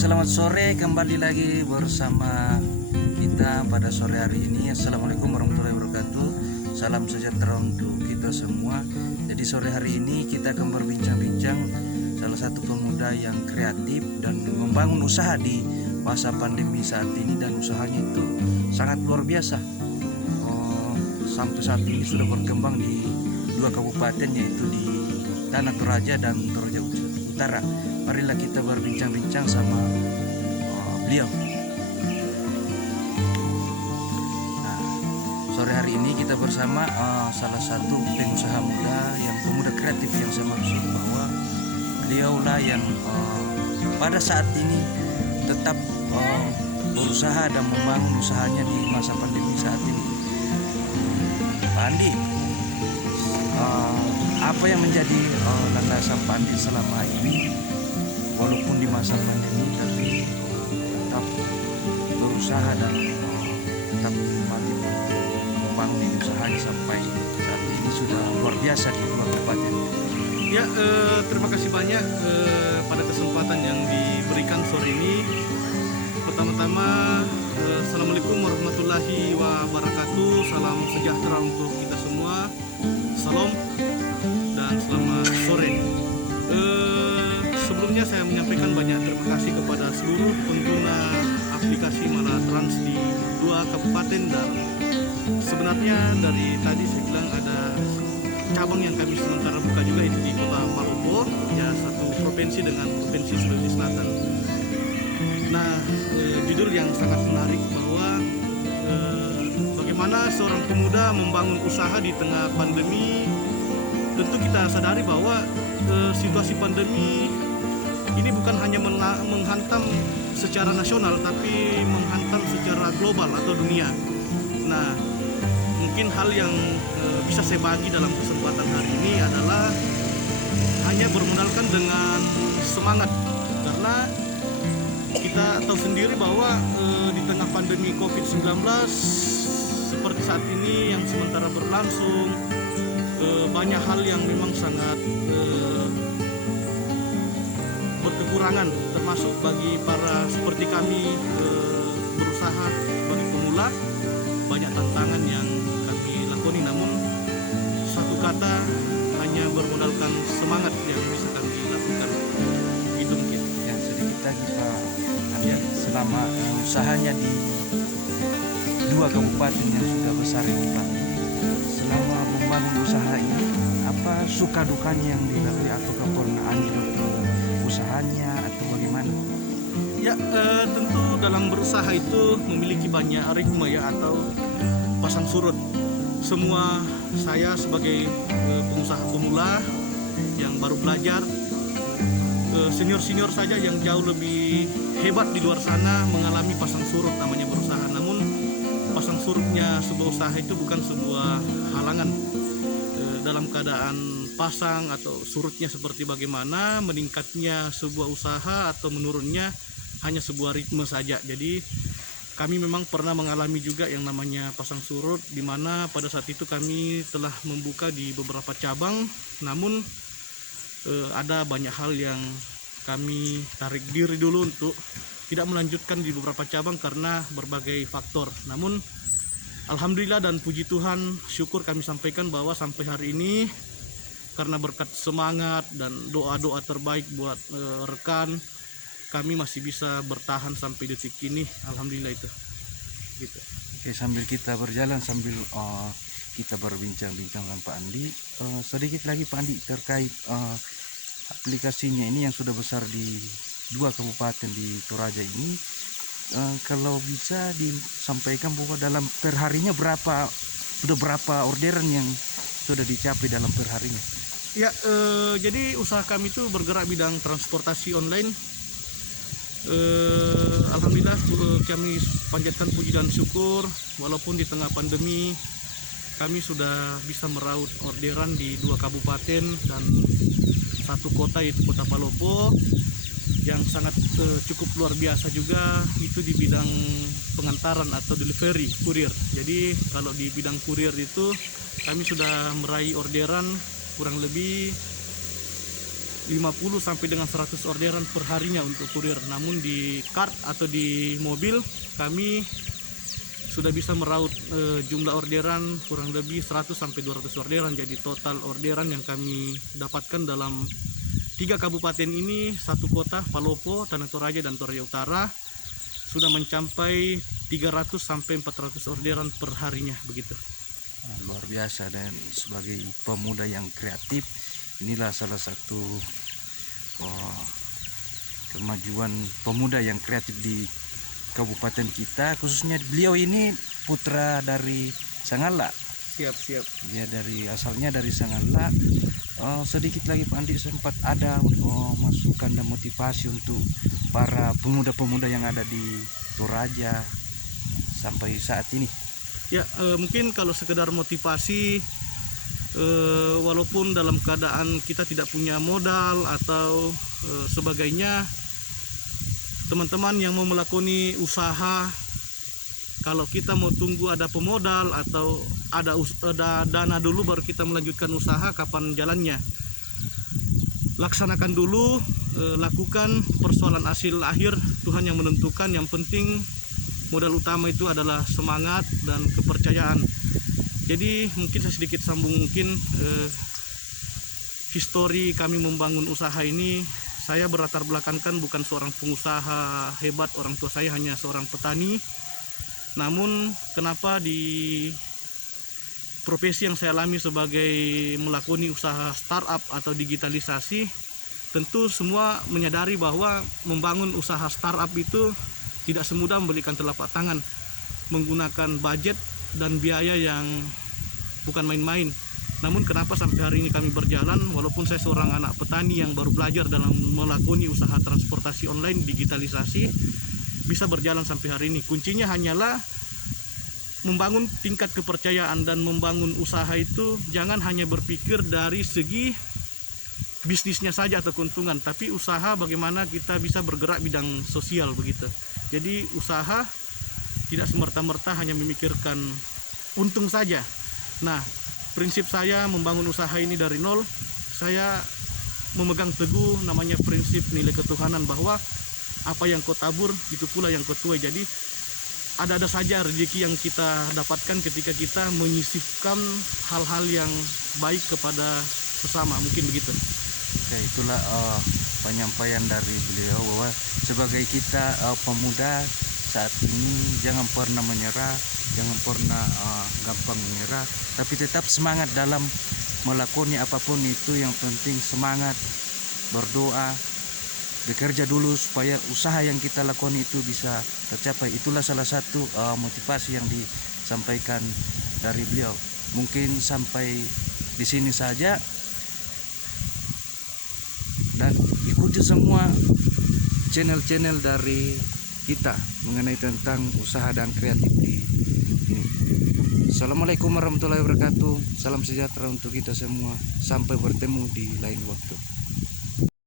Selamat sore, kembali lagi bersama kita pada sore hari ini. Assalamualaikum warahmatullahi wabarakatuh. Salam sejahtera untuk kita semua. Jadi sore hari ini kita akan berbincang-bincang salah satu pemuda yang kreatif dan membangun usaha di masa pandemi saat ini, dan usahanya itu sangat luar biasa. Sampai saat ini sudah berkembang di dua kabupaten, yaitu di Tanah Toraja dan Toraja Utara. Marilah kita berbincang-bincang sama beliau. Nah, sore hari ini kita bersama salah satu pengusaha muda, pemuda kreatif yang saya maksud, bahwa beliaulah yang pada saat ini tetap berusaha dan membangun usahanya di masa pandemi saat ini. Pak Andi, apa yang menjadi landasan Pak Andi selama ini, walaupun di masa pandemi, tapi tetap berusaha dan tetap membangun usahanya sampai saat ini sudah luar biasa di luar kabupaten. Ya, terima kasih banyak pada kesempatan yang diberikan sore ini. Pertama-tama, Assalamualaikum warahmatullahi wabarakatuh. Salam sejahtera untuk kita semua. Salam dan selamat sore. Sebelumnya saya menyampaikan banyak terima kasih kepada seluruh pengguna aplikasi Malatrans di dua kabupaten, dan sebenarnya dari tadi saya bilang ada cabang yang kami sementara buka juga, itu di Kota Palopo, ya, satu provinsi dengan Provinsi Sulawesi Selatan. Nah, judul yang sangat menarik bahwa bagaimana seorang pemuda membangun usaha di tengah pandemi. Tentu kita sadari bahwa situasi pandemi ini bukan hanya menghantam secara nasional, tapi menghantam secara global atau dunia. Nah, mungkin hal yang bisa saya bagi dalam kesempatan hari ini adalah hanya bermodalkan dengan semangat, karena kita tahu sendiri bahwa di tengah pandemi COVID-19 seperti saat ini yang sementara berlangsung, banyak hal yang memang sangat berkekurangan, termasuk bagi para seperti kami berusaha sebagai pemula. Banyak tantangan yang kami lakoni, namun satu kata, hanya bermodalkan semangat yang bisa kami lakukan. Itu mungkin. Ya, sedikit lagi Pak Andi, selama usahanya di dua kabupaten yang sudah besar ini Pak, selama membangun usaha ini, apa suka dukanya yang dilalui, atau pernah anjlok usahanya atau bagaimana? Ya, tentu dalam berusaha itu memiliki banyak ritme, ya, atau pasang surut. Semua saya sebagai pengusaha pemula yang baru belajar, senior-senior saja yang jauh lebih hebat di luar sana mengalami pasang surut namanya berusaha. Namun pasang surutnya sebuah usaha itu bukan sebuah halangan. Dalam keadaan pasang atau surutnya seperti bagaimana, meningkatnya sebuah usaha atau menurunnya hanya sebuah ritme saja. Jadi kami memang pernah mengalami juga yang namanya pasang surut, di mana pada saat itu kami telah membuka di beberapa cabang, namun ada banyak hal yang kami tarik diri dulu untuk tidak melanjutkan di beberapa cabang karena berbagai faktor. Namun alhamdulillah dan puji Tuhan, syukur kami sampaikan bahwa sampai hari ini, karena berkat semangat dan doa-doa terbaik buat rekan, kami masih bisa bertahan sampai detik ini. Alhamdulillah itu. Gitu. Oke, sambil kita berjalan, sambil kita berbincang-bincang dengan Pak Andi, sedikit lagi Pak Andi terkait aplikasinya ini yang sudah besar di dua kabupaten di Toraja ini. Kalau bisa disampaikan bahwa dalam perharinya sudah berapa orderan yang sudah dicapai dalam perharinya? Ya, jadi usaha kami itu bergerak bidang transportasi online. Alhamdulillah kami panjatkan puji dan syukur, walaupun di tengah pandemi kami sudah bisa meraup orderan di dua kabupaten dan satu kota, yaitu Kota Palopo, yang sangat cukup luar biasa juga, itu di bidang pengantaran atau delivery, kurir. Jadi kalau di bidang kurir itu kami sudah meraih orderan kurang lebih 50 sampai dengan 100 orderan per harinya untuk kurir. Namun di kart atau di mobil kami sudah bisa meraup jumlah orderan kurang lebih 100 sampai 200 orderan. Jadi total orderan yang kami dapatkan dalam 3 kabupaten ini, 1 kota Palopo, Tanah Toraja dan Toraja Utara, sudah mencapai 300 sampai 400 orderan per harinya begitu. Luar biasa. Dan sebagai pemuda yang kreatif, inilah salah satu kemajuan pemuda yang kreatif di kabupaten kita, khususnya beliau ini putra dari Sangala. Siap. Dia asalnya dari Sangala. Sedikit lagi Pak Andi sempat ada masukan dan motivasi untuk para pemuda-pemuda yang ada di Toraja sampai saat ini. Ya, mungkin kalau sekedar motivasi, walaupun dalam keadaan kita tidak punya modal atau sebagainya, teman-teman yang mau melakoni usaha, kalau kita mau tunggu ada pemodal atau ada dana dulu baru kita melanjutkan usaha, kapan jalannya? Laksanakan dulu, lakukan, persoalan hasil akhir Tuhan yang menentukan. Yang penting modal utama itu adalah semangat dan kepercayaan. Jadi mungkin saya sedikit sambung, mungkin histori kami membangun usaha ini. Saya berlatar belakangkan bukan seorang pengusaha hebat, orang tua saya hanya seorang petani. Namun kenapa di profesi yang saya alami sebagai melakoni usaha startup atau digitalisasi, tentu semua menyadari bahwa membangun usaha startup itu tidak semudah membelikan telapak tangan, menggunakan budget dan biaya yang bukan main-main. Namun kenapa sampai hari ini kami berjalan, walaupun saya seorang anak petani yang baru belajar dalam melakoni usaha transportasi online digitalisasi, bisa berjalan sampai hari ini. Kuncinya hanyalah membangun tingkat kepercayaan dan membangun usaha itu jangan hanya berpikir dari segi bisnisnya saja atau keuntungan, tapi usaha bagaimana kita bisa bergerak bidang sosial begitu. Jadi usaha tidak semerta-merta hanya memikirkan untung saja. Nah, prinsip saya membangun usaha ini dari nol, saya memegang teguh namanya prinsip nilai ketuhanan, bahwa apa yang kau tabur itu pula yang kau tuai. Jadi ada saja rezeki yang kita dapatkan ketika kita menyisihkan hal-hal yang baik kepada sesama, mungkin begitu. Oke, itulah penyampaian dari beliau bahwa sebagai kita pemuda saat ini jangan pernah menyerah, jangan pernah gampang menyerah, tapi tetap semangat dalam melakoni apapun itu. Yang penting semangat, berdoa, bekerja dulu supaya usaha yang kita lakukan itu bisa tercapai. Itulah salah satu motivasi yang disampaikan dari beliau. Mungkin sampai di sini saja, dan ikuti semua channel-channel dari kita mengenai tentang usaha dan kreatif di ini. Assalamualaikum warahmatullahi wabarakatuh. Salam sejahtera untuk kita semua. Sampai bertemu di lain waktu.